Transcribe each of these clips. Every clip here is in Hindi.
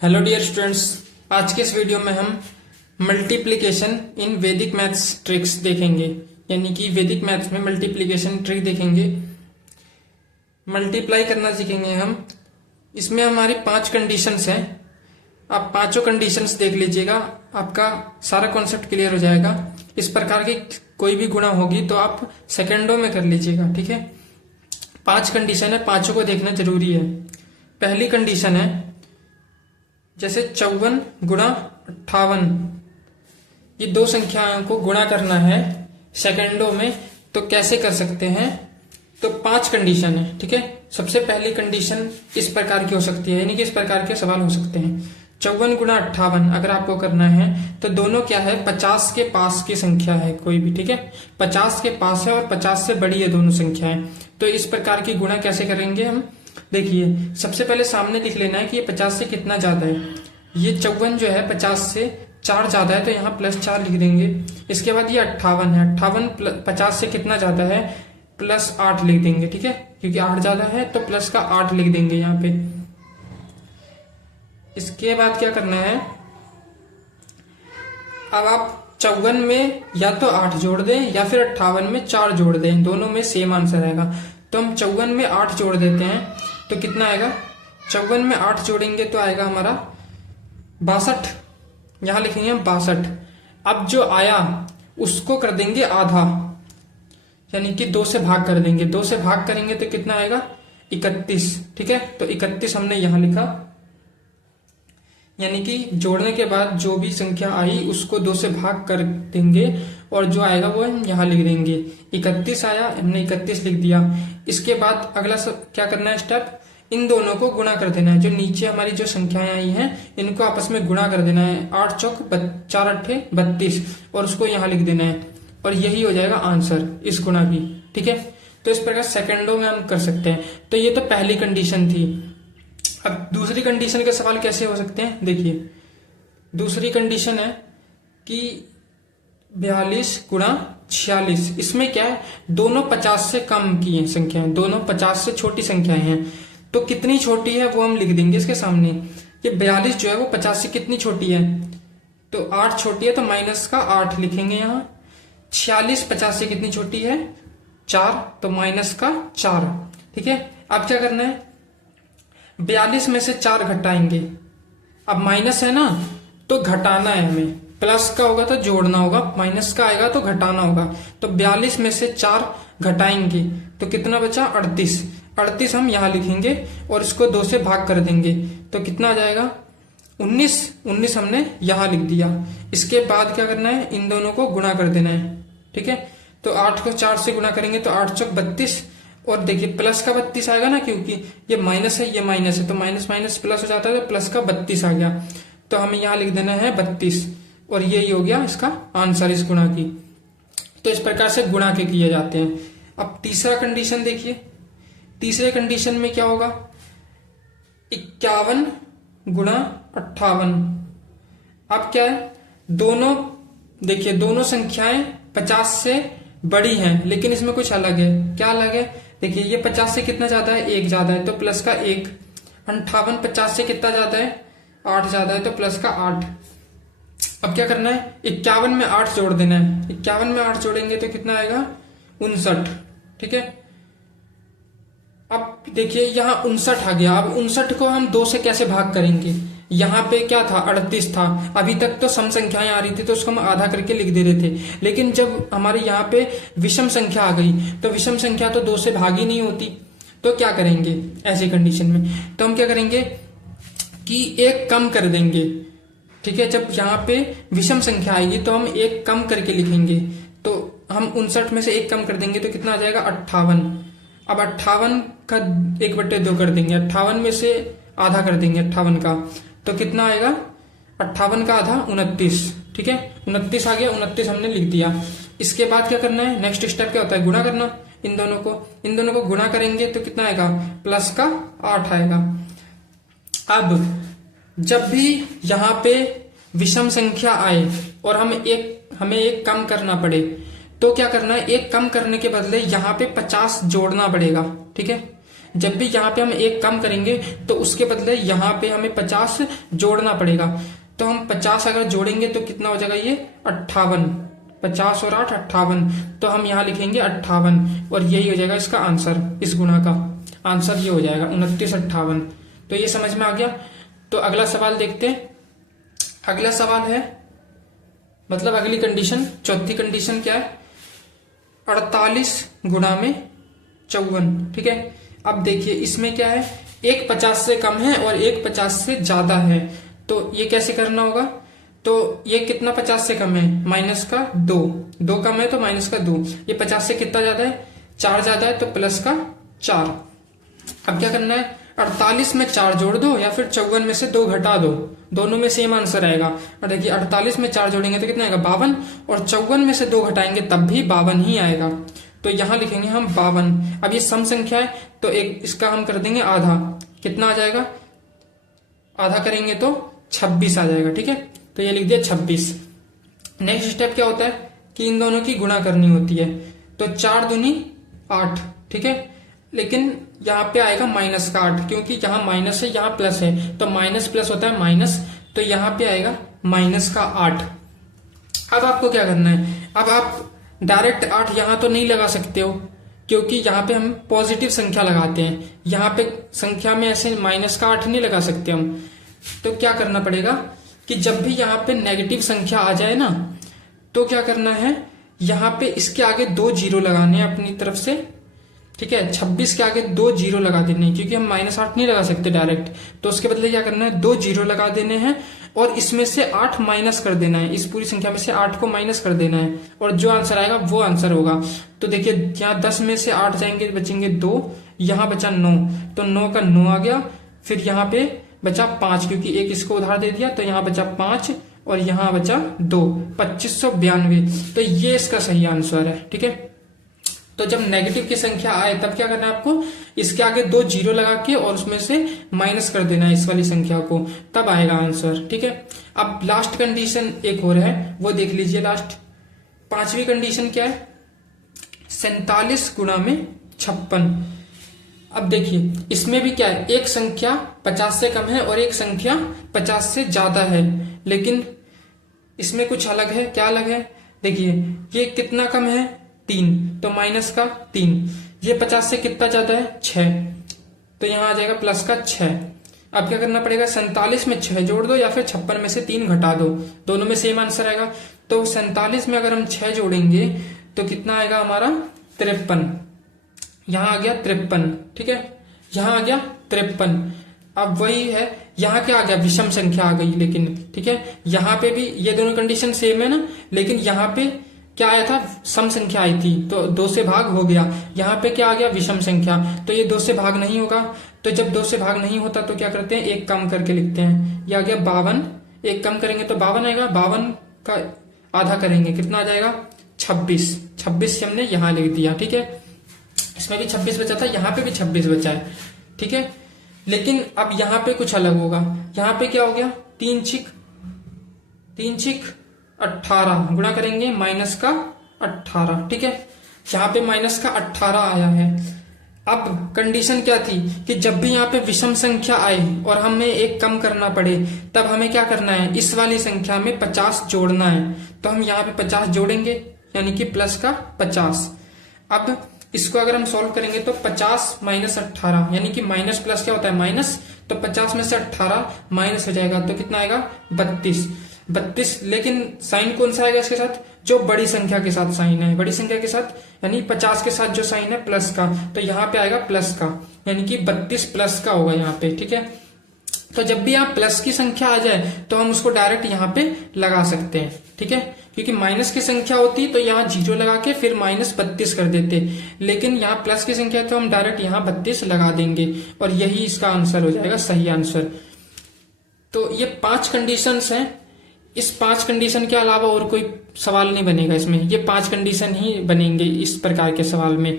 हेलो डियर स्टूडेंट्स, आज के इस वीडियो में हम मल्टीप्लिकेशन इन वैदिक मैथ्स ट्रिक्स देखेंगे। यानी कि वैदिक मैथ्स में मल्टीप्लिकेशन ट्रिक देखेंगे, मल्टीप्लाई करना सीखेंगे हम। इसमें हमारी 5 कंडीशंस हैं। आप पांचों कंडीशंस देख लीजिएगा, आपका सारा कॉन्सेप्ट क्लियर हो जाएगा। इस प्रकार की कोई भी गुणा होगी तो आप सेकेंडों में कर लीजिएगा, ठीक है। 5 कंडीशन है, पांचों को देखना जरूरी है। पहली कंडीशन है जैसे 54 गुणा 58, ये दो संख्याओं को गुणा करना है सेकंडों में, तो कैसे कर सकते हैं। तो 5 कंडीशन है, ठीक है। सबसे पहली कंडीशन इस प्रकार की हो सकती है, यानी कि इस प्रकार के सवाल हो सकते हैं। 54 गुणा 58 अगर आपको करना है तो दोनों क्या है, 50 के पास की संख्या है कोई भी, ठीक है। 50 के पास है और 50 से बड़ी है दोनों संख्याएं। तो इस प्रकार की गुणा कैसे करेंगे हम, देखिए। सबसे पहले सामने लिख लेना है कि ये 50 से कितना ज्यादा है। ये 54 जो है 50 से 4 ज्यादा है, तो यहाँ +4 लिख देंगे। इसके बाद ये 58 है, 58 50 से कितना ज्यादा है, +8 लिख देंगे, ठीक है। क्योंकि 8 ज्यादा है तो प्लस का 8 लिख देंगे यहाँ पे। इसके बाद क्या करना है, अब आप 54 में या तो 8 जोड़ दें या फिर 58 में 4 जोड़ दें, दोनों में सेम आंसर आएगा। तो हम 54 में 8 जोड़ देते हैं तो कितना आएगा, 54 में 8 जोड़ेंगे तो आएगा हमारा 62। यहां लिखेंगे हम 62। अब जो आया उसको कर देंगे आधा, यानी कि 2 से भाग कर देंगे। 2 से भाग करेंगे तो कितना आएगा, 31, ठीक है। तो 31 हमने यहां लिखा, यानी कि जोड़ने के बाद जो भी संख्या आई उसको 2 से भाग कर देंगे और जो आएगा वो हम यहाँ लिख देंगे। 31 आया, हमने 31 लिख दिया। इसके बाद अगला क्या करना है स्टेप, इन दोनों को गुणा कर देना है। जो नीचे हमारी जो संख्याएं आई हैं इनको आपस में गुणा कर देना है। 8 चौक 4 अट्ठे 32 और उसको यहाँ लिख देना है, और यही हो जाएगा आंसर इस गुणा की, ठीक है। तो इस प्रकार सेकंडों में हम कर सकते हैं। तो ये तो पहली कंडीशन थी। अब दूसरी कंडीशन के सवाल कैसे हो सकते हैं, देखिए। दूसरी कंडीशन है कि 42 गुणा 46। इसमें क्या है, दोनों 50 से कम की है संख्याएं, दोनों 50 से छोटी संख्याएं हैं। तो कितनी छोटी है वो हम लिख देंगे इसके सामने। ये 42 जो है वो 50 से कितनी छोटी है, तो 8 छोटी है, तो माइनस का 8 लिखेंगे यहाँ। 46 50 से कितनी छोटी है, 4, तो माइनस का 4, ठीक है। अब क्या करना है, 42 में से 4 घटाएंगे। अब माइनस है ना, तो घटाना है हमें। प्लस का होगा तो जोड़ना होगा, माइनस का आएगा तो घटाना होगा। तो 42 में से 4 घटाएंगे तो कितना बचा, 38। 38 हम यहां लिखेंगे और इसको 2 से भाग कर देंगे तो कितना आ जाएगा, 19। 19 हमने यहां लिख दिया। इसके बाद क्या करना है, इन दोनों को गुणा कर देना है, ठीक है। तो 8 को 4 से गुणा करेंगे तो 8 चौक 32, और देखिए प्लस का 32 आएगा ना, क्योंकि ये माइनस है ये माइनस है, तो माइनस माइनस प्लस हो जाता है, तो प्लस का 32 आ गया। तो हमें यहाँ लिख देना है 32, और यही हो गया इसका आंसर इस गुणा की। तो इस प्रकार से गुणा के किए जाते हैं। अब तीसरा कंडीशन देखिए। तीसरे कंडीशन में क्या होगा, 51 गुणा 58। अब क्या है, दोनों देखिए, दोनों संख्याएं 50 से बड़ी हैं, लेकिन इसमें कुछ अलग है। क्या अलग है, देखिए। ये 50 से कितना ज्यादा है, 1 ज्यादा है, तो प्लस का 1। 58 50 से कितना ज्यादा है, 8 ज्यादा है, तो प्लस का 8। अब क्या करना है, 51 में 8 जोड़ देना है। 51 में 8 जोड़ेंगे तो कितना आएगा, 59, ठीक है। अब देखिए यहाँ 59 आ गया। अब 59 को हम 2 से कैसे भाग करेंगे, यहाँ पे क्या था, 38 था। अभी तक तो सम संख्याएं आ रही थी तो उसको हम आधा करके लिख दे रहे थे, लेकिन जब हमारे यहाँ पे विषम संख्या आ गई तो विषम संख्या तो 2 से भागी नहीं होती। तो क्या करेंगे ऐसी कंडीशन में, तो हम क्या करेंगे कि 1 कम कर देंगे, ठीक है। जब यहाँ पे विषम संख्या आएगी तो हम 1 कम करके लिखेंगे। तो हम 59 में से 1 कम कर देंगे तो कितना आ जाएगा, 58। अब 58 का 1/2 कर देंगे, 58 में से आधा कर देंगे 58 का, तो कितना आएगा, 58 का आधा 29, ठीक है। 29 आ गया, 29 हमने लिख दिया। इसके बाद क्या करना है, नेक्स्ट स्टेप क्या होता है, गुणा करना। इन दोनों को गुणा करेंगे तो कितना आएगा, प्लस का 8 आएगा। अब जब भी यहाँ पे विषम संख्या आए और हमें एक कम करना पड़े, तो क्या करना है, 1 कम करने के बदले यहाँ पे 50 जोड़ना पड़ेगा, ठीक है। जब भी यहाँ पे हम 1 कम करेंगे तो उसके बदले यहाँ पे हमें 50 जोड़ना पड़ेगा। तो हम 50 अगर जोड़ेंगे तो कितना हो जाएगा, ये 58। 50 और 8 58, तो हम यहाँ लिखेंगे 58 और यही हो जाएगा इसका आंसर। इस गुणा का आंसर ये हो जाएगा 29 58। तो ये समझ में आ गया। तो अगला सवाल देखते हैं। अगला सवाल है, मतलब अगली कंडीशन, चौथी कंडीशन क्या है, 48 गुणा में 54। ठीक है, अब देखिए इसमें क्या है, एक 50 से कम है और एक 50 से ज्यादा है। तो ये कैसे करना होगा, तो ये कितना 50 से कम है, माइनस का 2 कम है तो माइनस का 2। ये 50 से कितना ज्यादा है, 4 ज्यादा है तो प्लस का 4। अब क्या करना है, 48 में 4 जोड़ दो या फिर 54 में से 2 घटा दो, दोनों में सेम आंसर आएगा। और देखिए 48 में 4 जोड़ेंगे तो कितना आएगा, 52, और 54 में से 2 घटाएंगे तब भी 52 ही आएगा। तो यहां लिखेंगे हम 52। अब ये सम संख्या है तो एक इसका हम कर देंगे आधा, कितना आ जाएगा, आधा करेंगे तो 26 आ जाएगा। ठीक है, तो ये लिख दिया 26। नेक्स्ट स्टेप क्या होता है कि इन दोनों की गुणा करनी होती है। तो 4 दूनी 8। ठीक है, लेकिन यहाँ पे आएगा माइनस का 8, क्योंकि यहाँ माइनस है यहाँ प्लस है, तो माइनस प्लस होता है माइनस, तो यहाँ पे आएगा माइनस का 8। अब आपको क्या करना है, अब आप डायरेक्ट 8 यहाँ तो नहीं लगा सकते हो, क्योंकि यहाँ पे हम पॉजिटिव संख्या लगाते हैं। यहाँ पे संख्या में ऐसे माइनस का 8 नहीं लगा सकते हम। तो क्या करना पड़ेगा कि जब भी यहाँ पे नेगेटिव संख्या आ जाए ना, तो क्या करना है, यहाँ पे इसके आगे 2 जीरो लगाने हैं अपनी तरफ से। ठीक है, 26 के आगे 2 जीरो लगा देने हैं, क्योंकि हम -8 नहीं लगा सकते डायरेक्ट। तो उसके बदले क्या करना है, 2 जीरो लगा देने हैं और इसमें से 8 माइनस कर देना है। इस पूरी संख्या में से 8 को माइनस कर देना है और जो आंसर आएगा वो आंसर होगा। तो देखिए यहाँ 10 में से 8 जाएंगे, बचेंगे 2, यहाँ बचा 9, तो 9 का 9 आ गया। फिर यहाँ पे बचा 5, क्योंकि एक इसको उधार दे दिया, तो यहाँ बचा 5 और यहाँ बचा 2, 2592। तो ये इसका सही आंसर है। ठीक है, तो जब नेगेटिव की संख्या आए तब क्या करना है आपको, इसके आगे 2 जीरो लगा के और उसमें से माइनस कर देना है इस वाली संख्या को, तब आएगा आंसर। ठीक है, अब लास्ट कंडीशन एक और है, वो देख लीजिए। लास्ट 5वीं कंडीशन क्या है, 47 गुणा में 56। अब देखिए इसमें भी क्या है, एक संख्या 50 से कम है और एक संख्या 50 से ज्यादा है, लेकिन इसमें कुछ अलग है। क्या अलग है, देखिए ये कितना कम है, 3, तो माइनस का 3। ये 50 से कितना ज्यादा है, 6, तो यहां आ जाएगा प्लस का 6। अब क्या करना पड़ेगा, 47 में 6 जोड़ दो या फिर 56 में से 3 घटा दो, दोनों में सेम आंसर आएगा। तो 47 में अगर हम 6 जोड़ेंगे तो कितना आएगा हमारा, 53। यहां आ गया 53। ठीक है, यहां आ गया 53। अब वही है, यहाँ क्या आ गया, विषम संख्या आ गई। लेकिन ठीक है, यहाँ पे भी ये दोनों कंडीशन सेम है ना, लेकिन यहाँ पे क्या आया था, सम संख्या आई थी तो 2 से भाग हो गया। यहाँ पे क्या आ गया, विषम संख्या, तो ये 2 से भाग नहीं होगा। तो जब 2 से भाग नहीं होता तो क्या करते हैं, 1 कम करके लिखते हैं। ये आ गया 52, 1 कम करेंगे तो 52 आएगा, 52 का आधा करेंगे कितना आ जाएगा, 26। 26 से हमने यहाँ लिख दिया। ठीक है, इसमें भी 26 बचा था, यहाँ पे भी 26 बचा है। ठीक है, लेकिन अब यहाँ पे कुछ अलग होगा। यहाँ पे क्या हो गया, 3 छिक 18 गुणा करेंगे माइनस का 18। ठीक है, यहाँ पे माइनस का 18 आया है। अब कंडीशन क्या थी कि जब भी यहाँ पे विषम संख्या आए और हमें एक कम करना पड़े, तब हमें क्या करना है, इस वाली संख्या में 50 जोड़ना है। तो हम यहाँ पे 50 जोड़ेंगे, यानी कि प्लस का 50। अब इसको अगर हम सॉल्व करेंगे तो 50 माइनस 18, यानी कि माइनस प्लस क्या होता है, माइनस, तो 50 में से 18 माइनस हो जाएगा तो कितना आएगा, 32। लेकिन साइन कौन सा आएगा इसके साथ, जो बड़ी संख्या के साथ साइन है, बड़ी संख्या के साथ, यानी 50 के साथ जो साइन है प्लस का, तो यहाँ पे आएगा प्लस का, यानी कि 32 प्लस का होगा यहाँ पे। ठीक है, तो जब भी यहाँ प्लस की संख्या आ जाए तो हम उसको डायरेक्ट यहाँ पे लगा सकते हैं। ठीक है, क्योंकि माइनस की संख्या होती तो यहाँ जीरो लगा के फिर -32 कर देते, लेकिन यहाँ प्लस की संख्या है तो हम डायरेक्ट यहाँ 32 लगा देंगे और यही इसका आंसर हो जाएगा, सही आंसर। तो ये 5 कंडीशंस हैं। इस 5 कंडीशन के अलावा और कोई सवाल नहीं बनेगा इसमें, ये 5 कंडीशन ही बनेंगे इस प्रकार के सवाल में।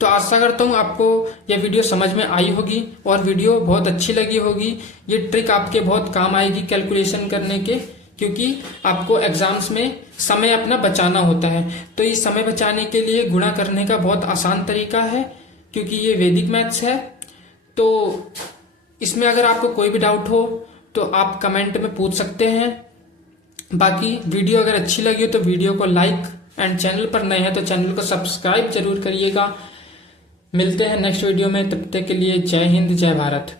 तो आशा करता हूँ आपको यह वीडियो समझ में आई होगी और वीडियो बहुत अच्छी लगी होगी। ये ट्रिक आपके बहुत काम आएगी कैलकुलेशन करने के, क्योंकि आपको एग्जाम्स में समय अपना बचाना होता है। तो इस समय बचाने के लिए गुणा करने का बहुत आसान तरीका है, क्योंकि ये वैदिक मैथ्स है। तो इसमें अगर आपको कोई भी डाउट हो तो आप कमेंट में पूछ सकते हैं। बाकी वीडियो अगर अच्छी लगी हो तो वीडियो को लाइक एंड चैनल पर नए हैं तो चैनल को सब्सक्राइब जरूर करिएगा। मिलते हैं नेक्स्ट वीडियो में, तब तक के लिए जय हिंद जय भारत।